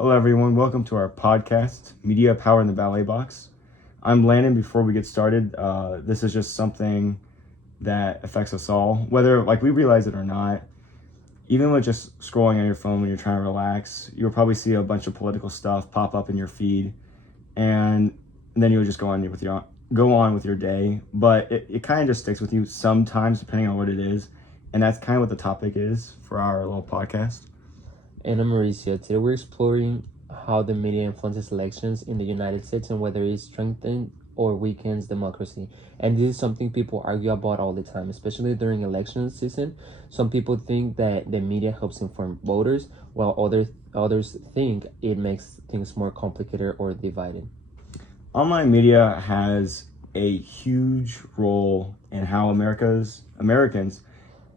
Hello, everyone. Welcome to our podcast, Media Power in the Ballet Box. I'm Landon. Before we get started, this is just something that affects us all, whether we realize it or not. Even with just scrolling on your phone when you're trying to relax, you'll probably see a bunch of political stuff pop up in your feed, and then you'll just go on with your day. But it kind of just sticks with you sometimes, depending on what it is, and that's kind of what the topic is for our little podcast. And I'm Mauricio. Today we're exploring how the media influences elections in the United States and whether it strengthens or weakens democracy. And this is something people argue about all the time, especially during election season. Some people think that the media helps inform voters, while others think it makes things more complicated or divided. Online media has a huge role in how Americans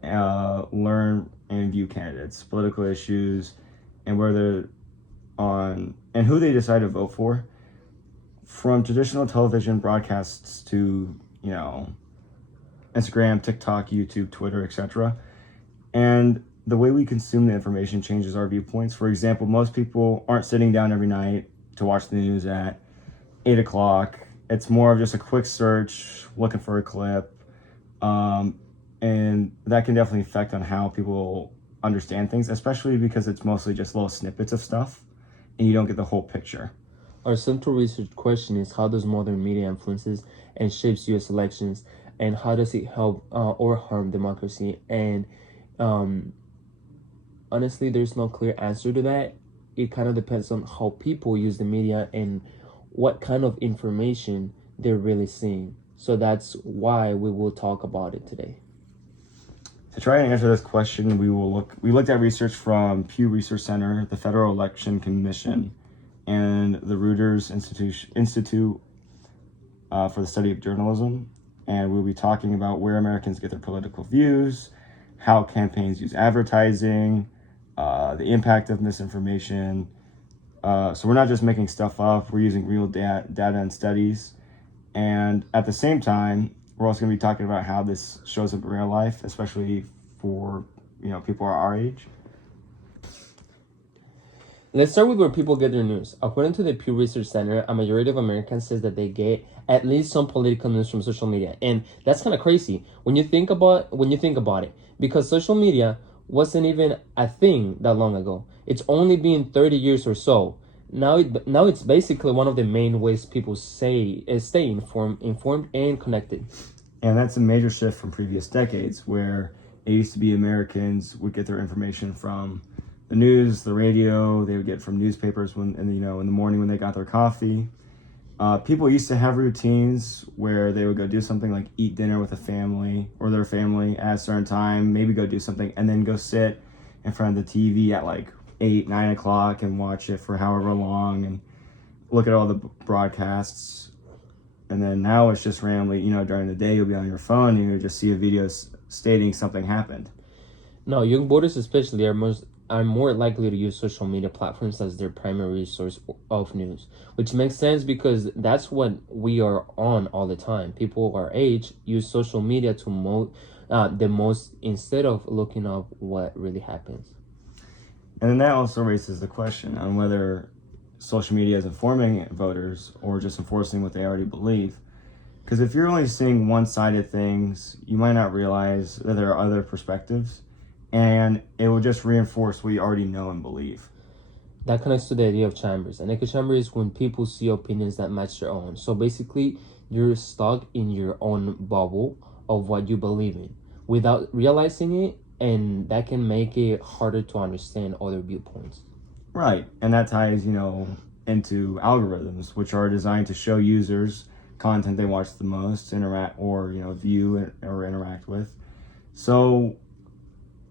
learn and view candidates, political issues, and where they're on and who they decide to vote for. From traditional television broadcasts to Instagram, TikTok, YouTube, Twitter, etc. And the way we consume the information changes our viewpoints. For example, most people aren't sitting down every night to watch the news at 8 o'clock. It's more of just a quick search, looking for a clip. And that can definitely affect on how people understand things, especially because it's mostly just little snippets of stuff and you don't get the whole picture. Our central research question is, how does modern media influences and shapes U.S. elections, and how does it help or harm democracy? And honestly, there's no clear answer to that. It kind of depends on how people use the media and what kind of information they're really seeing. So that's why we will talk about it today. To try and answer this question, we looked at research from Pew Research Center, the Federal Election Commission, and the Reuters Institute for the Study of Journalism. And we'll be talking about where Americans get their political views, how campaigns use advertising, the impact of misinformation. So we're not just making stuff up, we're using real data and studies. And at the same time, we're also going to be talking about how this shows up in real life, especially for people our age. Let's start with where people get their news. According to the Pew Research Center, a majority of Americans says that they get at least some political news from social media, and that's kind of crazy when you think about it, because social media wasn't even a thing that long ago. It's only been 30 years or so. Now it's basically one of the main ways people stay informed and connected. And that's a major shift from previous decades, where it used to be Americans would get their information from the news, the radio. They would get from newspapers in the morning when they got their coffee. People used to have routines where they would go do something like eat dinner with a family or their family at a certain time, maybe go do something, and then go sit in front of the TV at 8, 9 o'clock and watch it for however long and look at all the broadcasts. And then now it's just randomly, during the day you'll be on your phone and you'll just see a video stating something happened. No, young voters especially are more likely to use social media platforms as their primary source of news, which makes sense because that's what we are on all the time. People our age use social media to the most instead of looking up what really happens. And then that also raises the question on whether social media is informing voters or just enforcing what they already believe. Because if you're only seeing one side of things, you might not realize that there are other perspectives, and it will just reinforce what you already know and believe. That connects to the idea of chambers. An echo chamber is when people see opinions that match their own. So basically, you're stuck in your own bubble of what you believe in without realizing it, and that can make it harder to understand other viewpoints. Right, and that ties, into algorithms, which are designed to show users content they watch the most, interact or view or interact with. So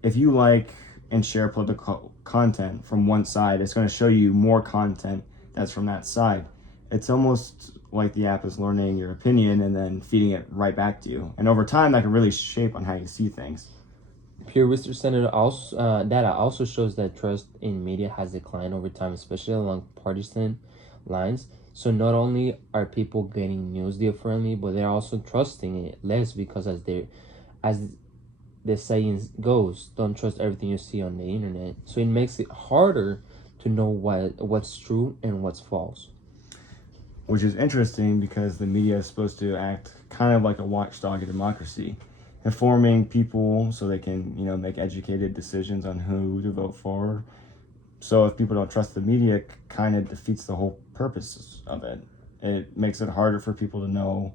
if you like and share political content from one side, it's going to show you more content that's from that side. It's almost like the app is learning your opinion and then feeding it right back to you. And over time, that can really shape on how you see things. Pew Research Center data also shows that trust in media has declined over time, especially along partisan lines. So not only are people getting news differently, but they're also trusting it less because as the saying goes, don't trust everything you see on the internet. So it makes it harder to know what's true and what's false. Which is interesting because the media is supposed to act kind of like a watchdog of democracy, informing people so they can, make educated decisions on who to vote for. So if people don't trust the media, it kind of defeats the whole purpose of it. It makes it harder for people to know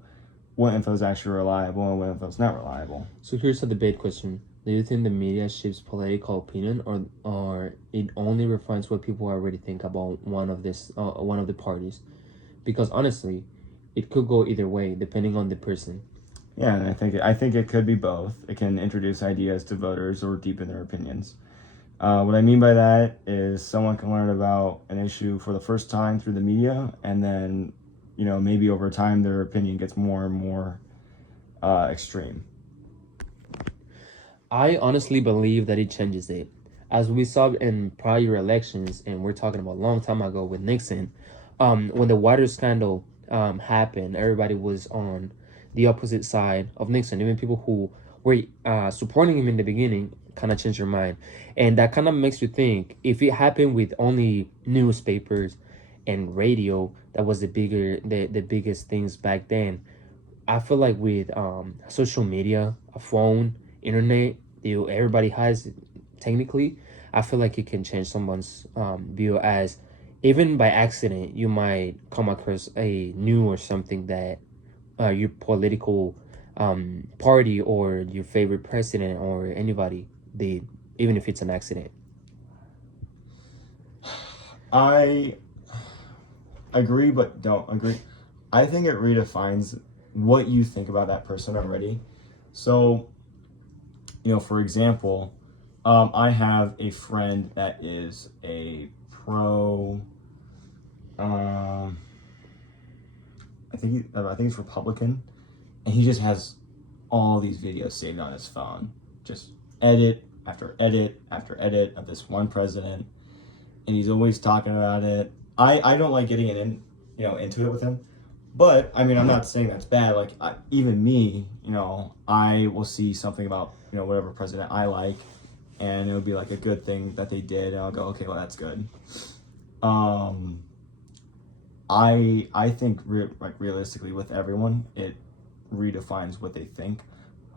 what info is actually reliable and what info is not reliable. So here's a debate question. Do you think the media shapes political opinion, or it only refines what people already think about one of the parties? Because honestly, it could go either way depending on the person. Yeah, and I think it could be both. It can introduce ideas to voters or deepen their opinions. What I mean by that is someone can learn about an issue for the first time through the media, and then, maybe over time their opinion gets more and more extreme. I honestly believe that it changes it. As we saw in prior elections, and we're talking about a long time ago with Nixon, when the water scandal happened, everybody was on the opposite side of Nixon. Even people who were supporting him in the beginning kind of changed their mind. And that kind of makes you think, if it happened with only newspapers and radio, that was the biggest things back then. I feel like with social media, a phone, internet, everybody has it, technically. I feel like it can change someone's view, as even by accident you might come across a news or something that your political party or your favorite president or anybody did, even if it's an accident. I agree, but don't agree. I think it redefines what you think about that person already. So, for example, I have a friend that is a pro. I think he's Republican, and he just has all these videos saved on his phone, just edit after edit after edit of this one president, and he's always talking about it. I don't like getting into it with him, but I mean, I'm not saying that's bad. Like even me, I will see something about whatever president I like, and it'll be like a good thing that they did, and I'll go, okay, well, that's good. I think realistically with everyone, it redefines what they think,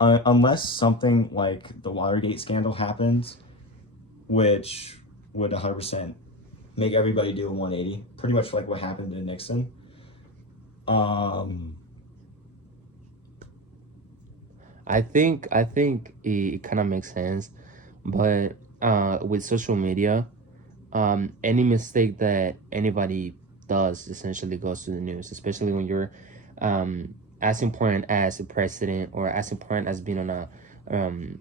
unless something like the Watergate scandal happens, which would 100% make everybody do a 180, pretty much like what happened to Nixon. I think it kind of makes sense, but with social media, any mistake that anybody does essentially goes to the news, especially when you're as important as a president or as important as being on a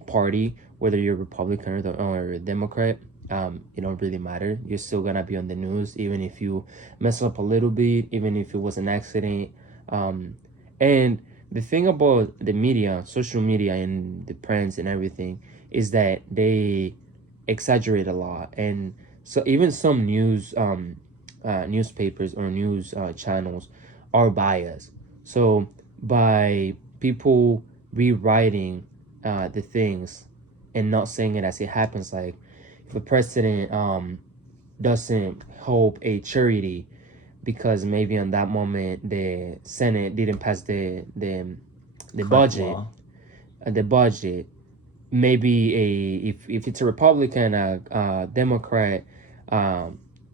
party, whether you're Republican or a Democrat. It don't really matter. You're still gonna be on the news, even if you mess up a little bit, even if it was an accident. And the thing about the media, social media, and the prints and everything is that they exaggerate a lot, and so even some newspapers or news channels are biased. So by people rewriting the things and not saying it as it happens, like if a president doesn't help a charity because maybe on that moment the Senate didn't pass the budget, the budget, maybe if it's a Republican, a Democrat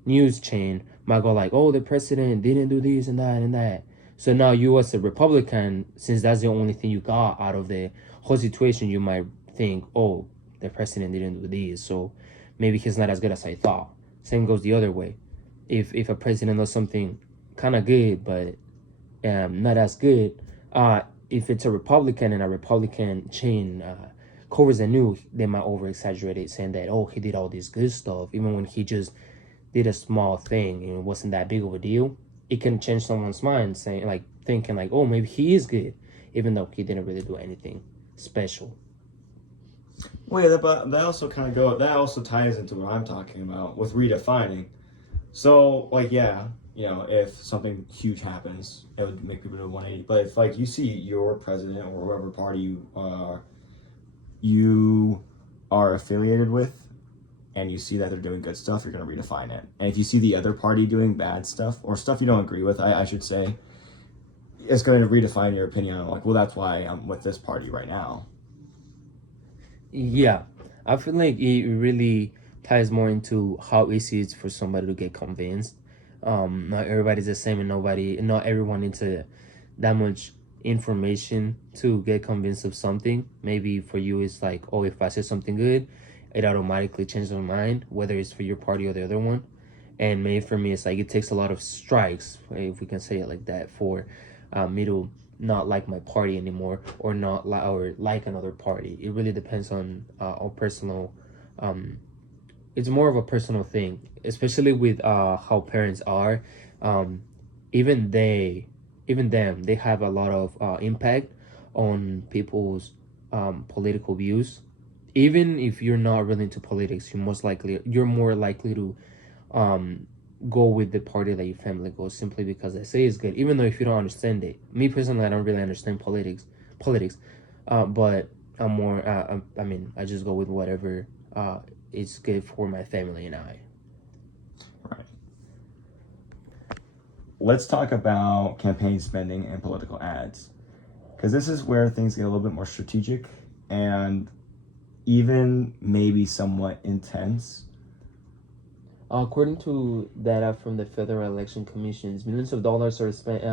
news chain might go like, oh, the president didn't do this and that and that. So now you as a Republican, since that's the only thing you got out of the whole situation, you might think, oh, the president didn't do this, so maybe he's not as good as I thought. Same goes the other way. If a president does something kind of good but not as good, if it's a Republican and a Republican chain covers the news, they might over exaggerate it, saying that, oh, he did all this good stuff, even when he just did a small thing and it wasn't that big of a deal. It can change someone's mind, saying like thinking like, oh, maybe he is good, even though he didn't really do anything special. Well, yeah, but that also ties into what I'm talking about with redefining. So, like, yeah, if something huge happens, it would make people do 180. But if, like, you see your president or whoever party you are affiliated with, and you see that they're doing good stuff, you're going to redefine it. And if you see the other party doing bad stuff, or stuff you don't agree with, I should say, it's going to redefine your opinion on, like, well, that's why I'm with this party right now. Yeah, I feel like it really ties more into how easy it's for somebody to get convinced. Not everybody's the same, and not everyone needs that much information to get convinced of something. Maybe for you, it's like, oh, if I say something good, it automatically changes my mind, whether it's for your party or the other one. And maybe for me, it's like it takes a lot of strikes, if we can say it like that, for me to not like my party anymore, or not like another party. It really depends on personal. It's more of a personal thing, especially with how parents are. Even them, they have a lot of impact on people's political views. Even if you're not really into politics, you're more likely to go with the party that your family goes, simply because they say it's good, even though if you don't understand it. Me personally, I don't really understand politics, but I'm more I just go with whatever is good for my family and I. Right. Let's talk about campaign spending and political ads, because this is where things get a little bit more strategic and even maybe somewhat intense. According to data from the Federal Election Commissions, millions of dollars are spent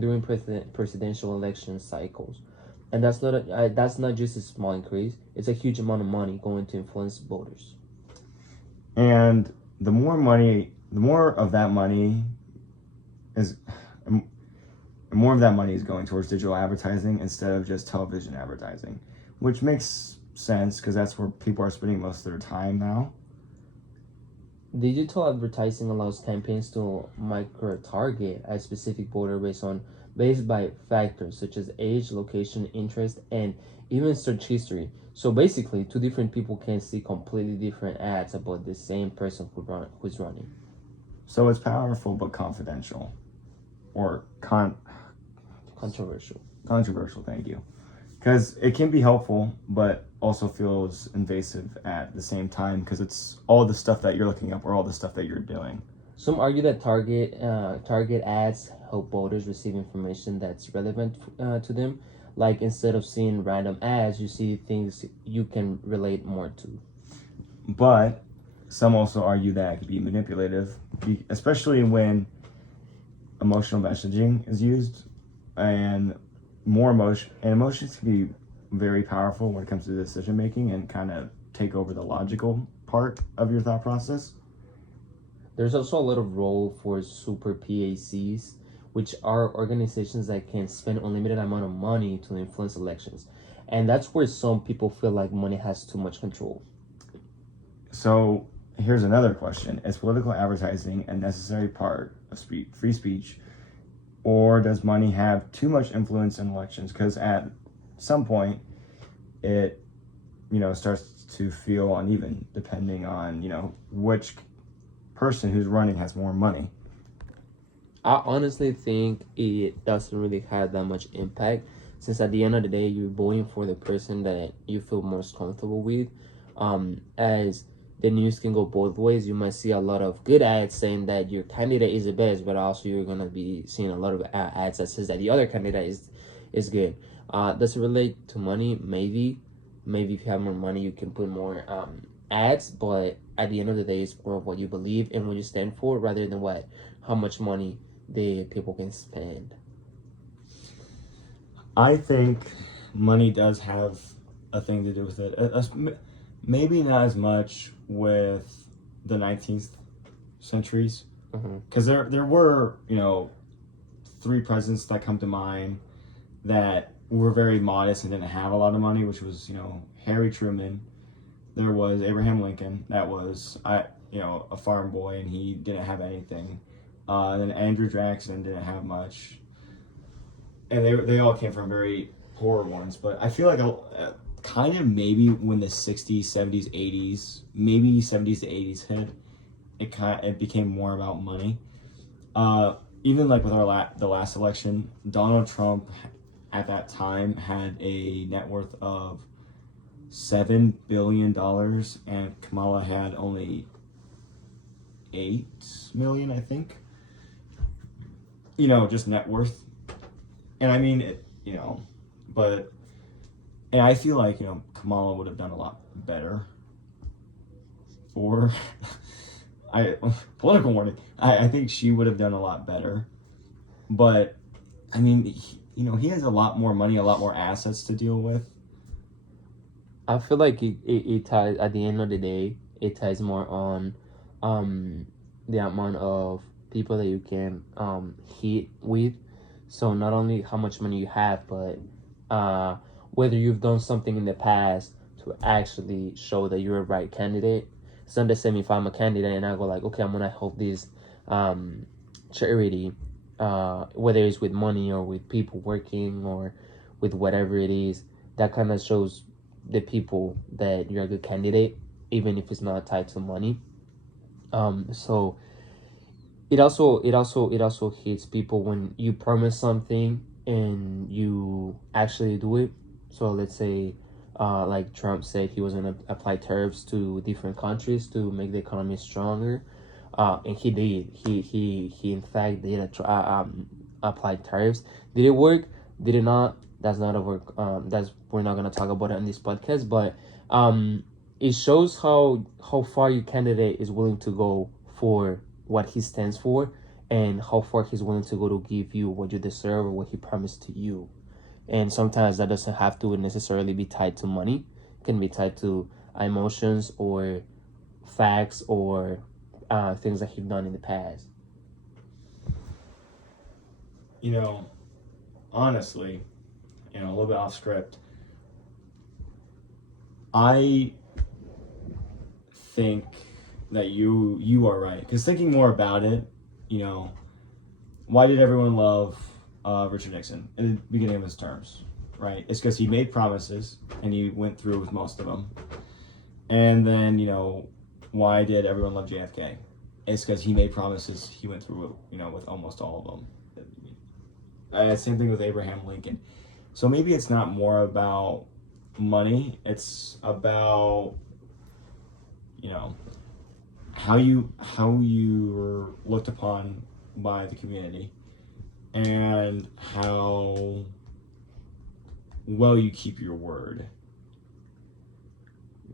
during presidential election cycles, and that's not just a small increase. It's a huge amount of money going to influence voters. And the more of that money is going towards digital advertising instead of just television advertising, which makes sense because that's where people are spending most of their time now. Digital advertising allows campaigns to micro-target a specific voter based by factors such as age, location, interest, and even search history. So basically, two different people can see completely different ads about the same person who's running. So it's powerful but confidential, or controversial. Controversial, thank you. Because it can be helpful, but also feels invasive at the same time, because it's all the stuff that you're looking up or all the stuff that you're doing. Some argue that target ads help voters receive information that's relevant to them. Like, instead of seeing random ads, you see things you can relate more to. But some also argue that it could be manipulative, especially when emotional messaging is used, and emotions can be very powerful when it comes to decision making and kind of take over the logical part of your thought process. There's also a lot of role for super PACs, which are organizations that can spend unlimited amount of money to influence elections. And that's where some people feel like money has too much control. So here's another question. Is political advertising a necessary part of free speech, or does money have too much influence in elections? Because at some point, it, starts to feel uneven depending on, which person who's running has more money. I honestly think it doesn't really have that much impact, since at the end of the day, you're voting for the person that you feel most comfortable with. As the news can go both ways, you might see a lot of good ads saying that your candidate is the best, but also you're going to be seeing a lot of ads that says that the other candidate is good. Does it relate to money? Maybe if you have more money, you can put more ads, but at the end of the day, it's more of what you believe and what you stand for, rather than how much money the people can spend. I think money does have a thing to do with it. Maybe not as much with the 19th centuries, because there were 3 presidents that come to mind that were very modest and didn't have a lot of money, which was Harry Truman. There was Abraham Lincoln, that was a farm boy and he didn't have anything. Then Andrew Jackson didn't have much, and they all came from very poor ones. But I feel like kind of maybe when the 60s, 70s, 80s, maybe 70s to 80s hit, it became more about money. Even like with the last election, Donald Trump at that time had a net worth of $7 billion and Kamala had only 8 million, I think. Just net worth. And I mean, but, and I feel like, Kamala would have done a lot better for, political warning. I think she would have done a lot better. But, I mean, he has a lot more money, a lot more assets to deal with. I feel like it ties, at the end of the day, it ties more on the amount of people that you can hit with. So not only how much money you have, but whether you've done something in the past to actually show that you're a right candidate. It's not the same if I'm a candidate and I go like, okay, I'm gonna help this charity, whether it's with money or with people working or with whatever it is. That kind of shows the people that you're a good candidate, even if it's not tied to money. So it also hits people when you promise something and you actually do it. So let's say like Trump said he was going to apply tariffs to different countries to make the economy stronger, and he did. He in fact did apply tariffs. Did it work? Did it not? That's not over. We're not going to talk about it on this podcast, but it shows how far your candidate is willing to go for what he stands for, and how far he's willing to go to give you what you deserve or what he promised to you. And sometimes that doesn't have to necessarily be tied to money. It can be tied to emotions or facts or things that he's done in the past. Honestly, a little bit off script, I think that you are right. Because thinking more about it, why did everyone love Richard Nixon in the beginning of his terms, right? It's because he made promises and he went through with most of them. And then, why did everyone love JFK? It's because he made promises, he went through, with almost all of them. Same thing with Abraham Lincoln. So maybe it's not more about money, it's about, how you're looked upon by the community and how well you keep your word.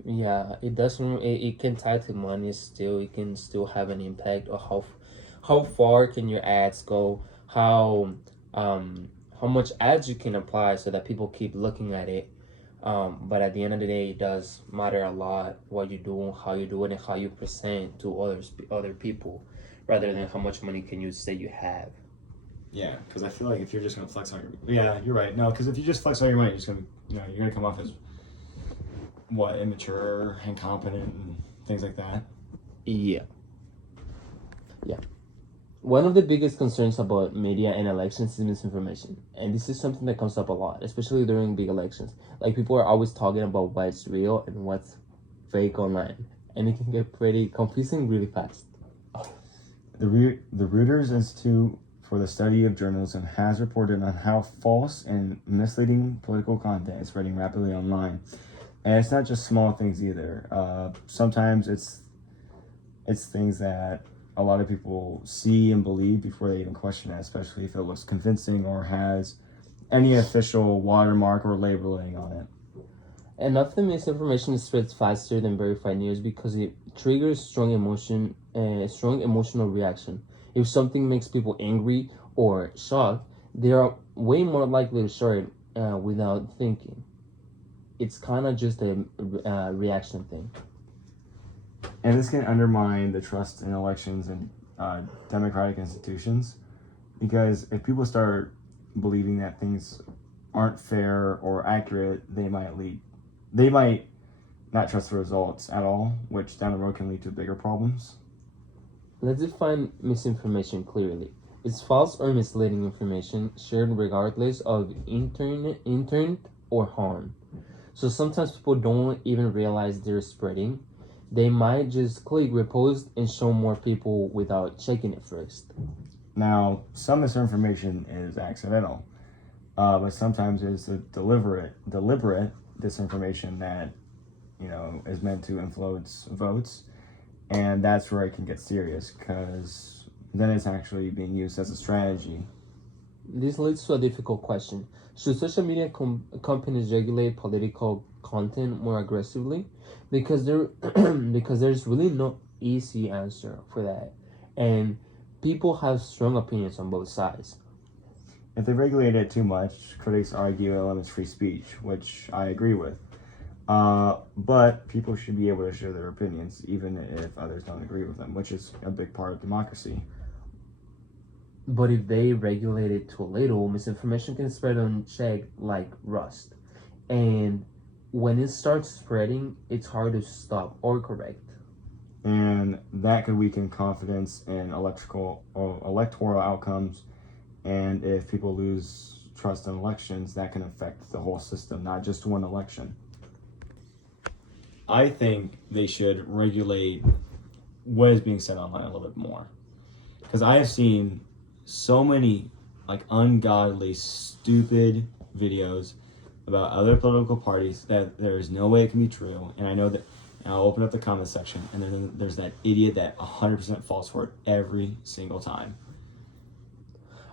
Yeah, it doesn't. It can tie to money still. It can still have an impact. Or how far can your ads go? How much ads you can apply so that people keep looking at it. But at the end of the day, it does matter a lot what you do, how you do it, and how you present to other people, rather than how much money can you say you have. Yeah, because I feel like if you're just gonna flex on you're right. No, because if you just flex on your money, you're gonna come off as immature, incompetent, and things like that. Yeah. One of the biggest concerns about media and elections is misinformation. And this is something that comes up a lot, especially during big elections. Like, people are always talking about what's real and what's fake online. And it can get pretty confusing really fast. The Reuters Institute for the Study of Journalism has reported on how false and misleading political content is spreading rapidly online. And it's not just small things either. Sometimes it's things that a lot of people see and believe before they even question it, especially if it looks convincing or has any official watermark or labeling on it. And often misinformation spreads faster than verified news because it triggers strong emotional reaction. If something makes people angry or shocked, they are way more likely to share it without thinking. It's kind of just a reaction thing. And this can undermine the trust in elections and democratic institutions, because if people start believing that things aren't fair or accurate, they might not trust the results at all, which down the road can lead to bigger problems. Let's define misinformation clearly. It's false or misleading information shared regardless of intent or harm. So sometimes people don't even realize they're spreading. They might just click repost and show more people without checking it first. Now, some misinformation is accidental, but sometimes it's a deliberate disinformation that is meant to influence votes, and that's where it can get serious because then it's actually being used as a strategy. This leads to a difficult question. Should social media companies regulate political content more aggressively? Because because there's really no easy answer for that, and people have strong opinions on both sides. If they regulate it too much, critics argue it limits free speech, which I agree with. But people should be able to share their opinions, even if others don't agree with them, which is a big part of democracy. But if they regulate it too little, misinformation can spread unchecked like rust. And when it starts spreading, it's hard to stop or correct. And that could weaken confidence in electoral outcomes. And if people lose trust in elections, that can affect the whole system, not just one election. I think they should regulate what is being said online a little bit more. Because I have seen so many ungodly, stupid videos about other political parties that there is no way it can be true. And I know that, and I'll open up the comment section, and then there's that idiot that 100% falls for it every single time.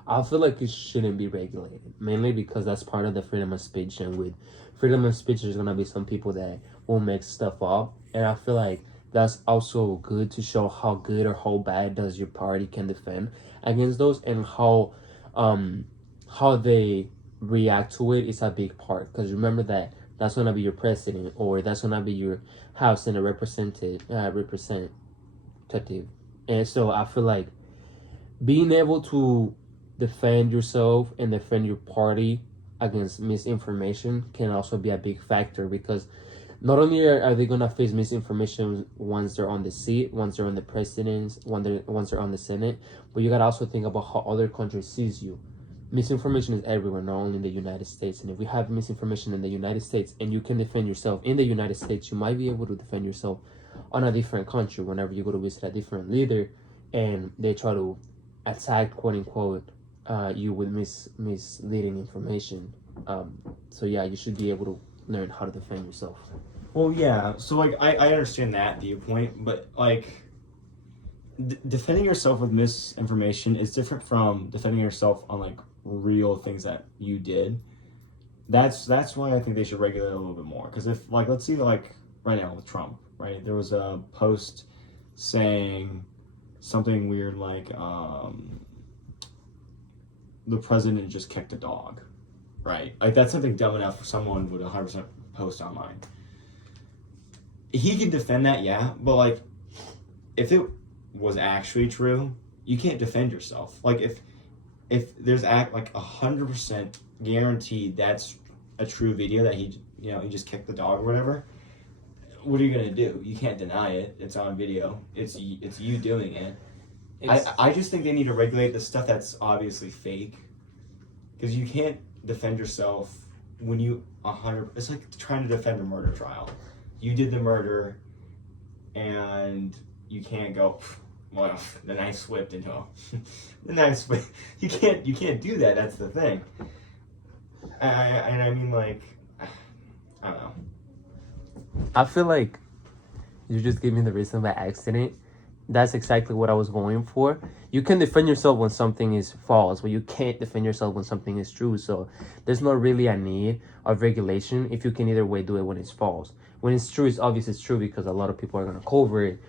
I feel like it shouldn't be regulated, mainly because that's part of the freedom of speech. And with freedom of speech, there's going to be some people that will make stuff up. And I feel like that's also good to show how good or how bad does your party can defend against those, and how they react to it is a big part. Because remember that's going to be your president, or that's going to be your House and a representative. And so I feel like being able to defend yourself and defend your party against misinformation can also be a big factor, because not only are they going to face misinformation once they're on the seat, once they're on the presidency, once they're on the Senate, but you got to also think about how other countries sees you. Misinformation is everywhere, not only in the United States. And if we have misinformation in the United States and you can defend yourself in the United States, you might be able to defend yourself on a different country whenever you go to visit a different leader and they try to attack, quote unquote, you with misleading information. So yeah, you should be able to learn how to defend yourself. Well, yeah. So I understand that viewpoint, but defending yourself with misinformation is different from defending yourself on real things that you did. That's why I think they should regulate a little bit more. Because if let's see right now with Trump, right? There was a post saying something weird the president just kicked a dog, right? That's something dumb enough for someone would 100% post online. He can defend that, yeah, but if it was actually true, you can't defend yourself. If there's 100% guaranteed that's a true video that he just kicked the dog or whatever, what are you gonna do? You can't deny it. It's on video. It's you doing it. I just think they need to regulate the stuff that's obviously fake, because you can't defend yourself when you 100. It's like trying to defend a murder trial. You did the murder, and you can't go, well, the knife slipped into the knife slipped. You can't do that. That's the thing. I mean, I don't know. I feel like you just gave me the reason by accident. That's exactly what I was going for. You can defend yourself when something is false, but you can't defend yourself when something is true. So there's not really a need of regulation if you can either way do it when it's false. When it's true, it's obvious it's true because a lot of people are going to cover it.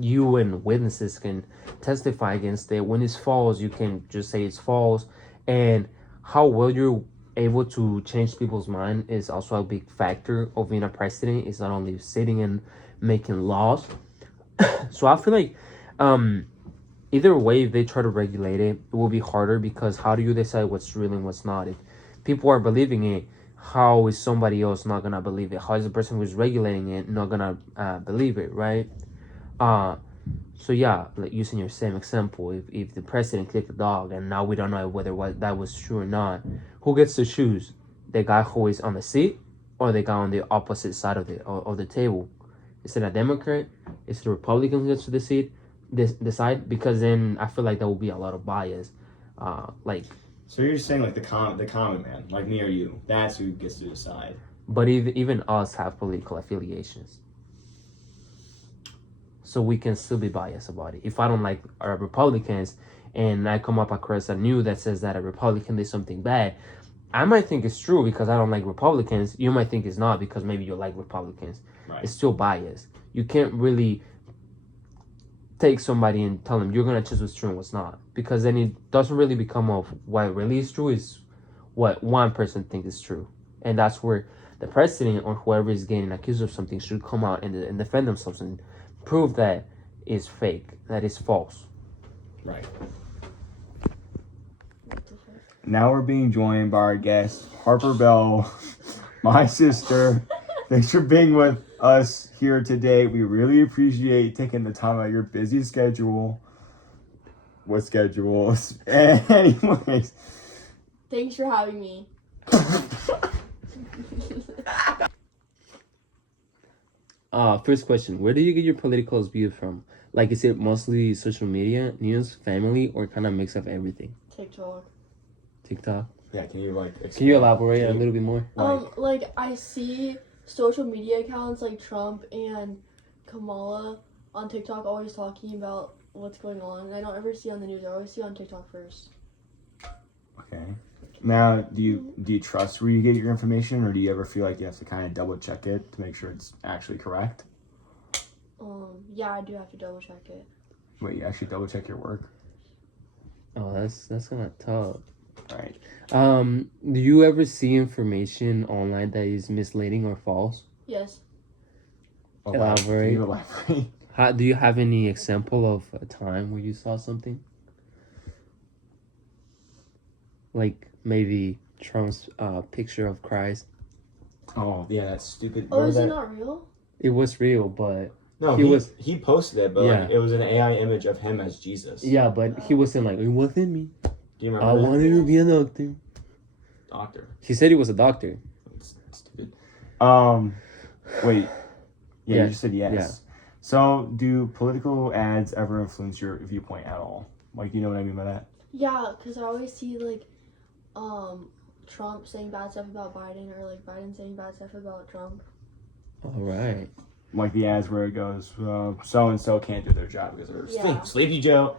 You and witnesses can testify against it. When it's false, you can just say it's false. And how well you're able to change people's mind is also a big factor of being a president. It's not only sitting and making laws. So I feel like either way, if they try to regulate it, it will be harder, because how do you decide what's real and what's not? If people are believing it, how is somebody else not gonna believe it? How is the person who's regulating it not gonna believe it, right? So yeah, using your same example, if the president kicked the dog and now we don't know whether that was true or not, who gets to choose? The guy who is on the seat or the guy on the opposite side of the table? Is it a Democrat? Is it a Republican who gets to decide? Because then I feel like there will be a lot of bias. So you're just saying the common man, like me or you, that's who gets to decide. But even us have political affiliations. So we can still be biased about it. If I don't like Republicans and I come up across a news that says that a Republican did something bad, I might think it's true because I don't like Republicans. You might think it's not because maybe you like Republicans. Right. It's still biased. You can't really take somebody and tell them you're going to choose what's true and what's not. Because then it doesn't really become of what really is true, is what one person thinks is true. And that's where the president or whoever is getting accused of something should come out and defend themselves and prove that is fake, that is false. Right. Now we're being joined by our guest, Harper Bell, my sister. Thanks for being with us here today. We really appreciate taking the time out of your busy schedule. What schedules? Anyways. Thanks for having me. First question, where do you get your political views from? Like, is it mostly social media, news, family, or kind of mix of everything? TikTok. TikTok? Yeah, can you Can you elaborate a little bit more? Like I see social media accounts like Trump and Kamala on TikTok always talking about what's going on. And I don't ever see on the news. I always see on TikTok first. Okay. Now, do you trust where you get your information, or do you ever feel like you have to kind of double check it to make sure it's actually correct? Yeah, I do have to double check it. Wait, you actually double check your work? Oh, that's kind of tough. Right. Do you ever see information online that is misleading or false? Yes. Elaborate. Can you elaborate? Do you have any example of a time where you saw something? Like maybe Trump's picture of Christ. Oh, yeah, that's stupid. Oh, is it not real? It was real, but No, he posted it, but like, it was an AI image of him as Jesus. yeah, but he wasn't like, it wasn't me. Do you I remember that? wanted to be a doctor. Doctor. He said he was a doctor. That's stupid. Wait. Yeah, Yeah. you just said yes. Yeah. So, do political ads ever influence your viewpoint at all? Like, do you know what I mean by that? Yeah, because I always see like Trump saying bad stuff about Biden, or like Biden saying bad stuff about Trump. All right. Like the ads where it goes, so and so can't do their job because they're Yeah. Sleepy Joe.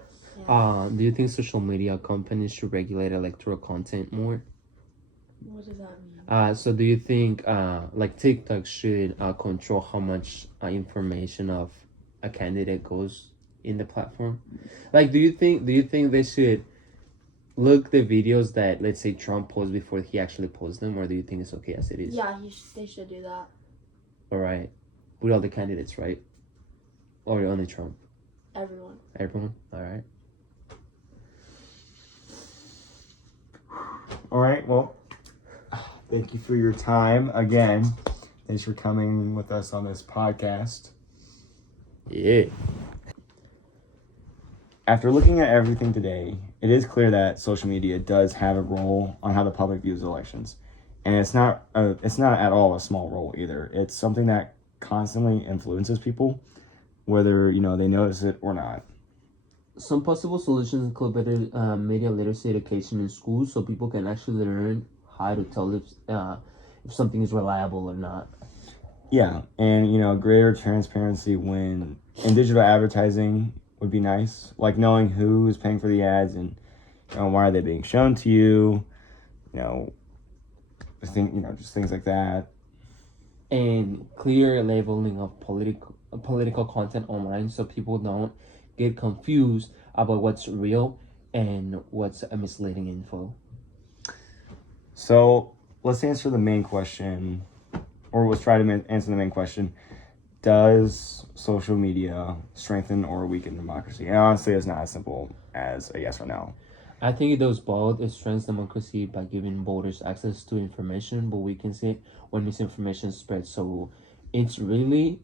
Yeah. Do you think social media companies should regulate electoral content more? What does that mean? So do you think like TikTok should control how much information of a candidate goes in the platform? Like, do you think they should look the videos that, let's say, Trump posts before he actually posts them, or do you think it's okay as it is? Yeah, they should do that. All right, with all the candidates, right? Or only Trump? Everyone. Everyone. All right. All right, well, thank you for your time again. Thanks for coming with us on this podcast. Yeah. After looking at everything today, it is clear that social media does have a role on how the public views elections. And it's not at all a small role either. It's something that constantly influences people, whether they notice it or not. Some possible solutions include better media literacy education in schools, so people can actually learn how to tell if something is reliable or not. Yeah, and greater transparency in digital advertising would be nice. Like knowing who is paying for the ads and why are they being shown to you. Just things like that. And clear labeling of political content online, so people don't get confused about what's real and what's a misleading info. So let's answer the main question, or let's try to answer the main question. Does social media strengthen or weaken democracy? And honestly, it's not as simple as a yes or no. I think it does both. It strengthens democracy by giving voters access to information, but weakens it when misinformation spreads. So it really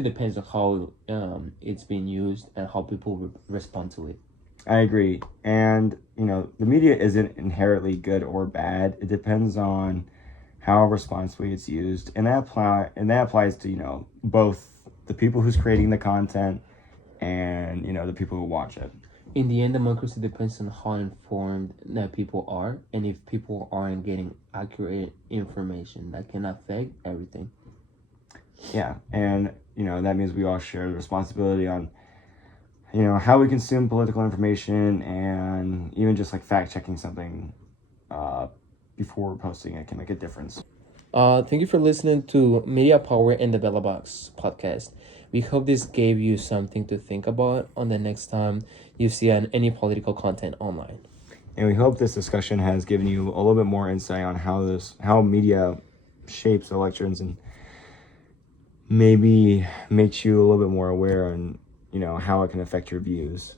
depends on how it's being used and how people respond to it. I agree. And, the media isn't inherently good or bad. It depends on how responsibly it's used. And that applies to, both the people who's creating the content and, the people who watch it. in the end, democracy depends on how informed that people are, and if people aren't getting accurate information, that can affect everything. Yeah, and that means we all share the responsibility on how we consume political information, and even just like fact checking something before posting it can make a difference. Thank you for listening to Media Power and the Bella Box podcast. We hope this gave you something to think about on the next time you see any political content online. And we hope this discussion has given you a little bit more insight on how media shapes elections, and maybe makes you a little bit more aware on how it can affect your views.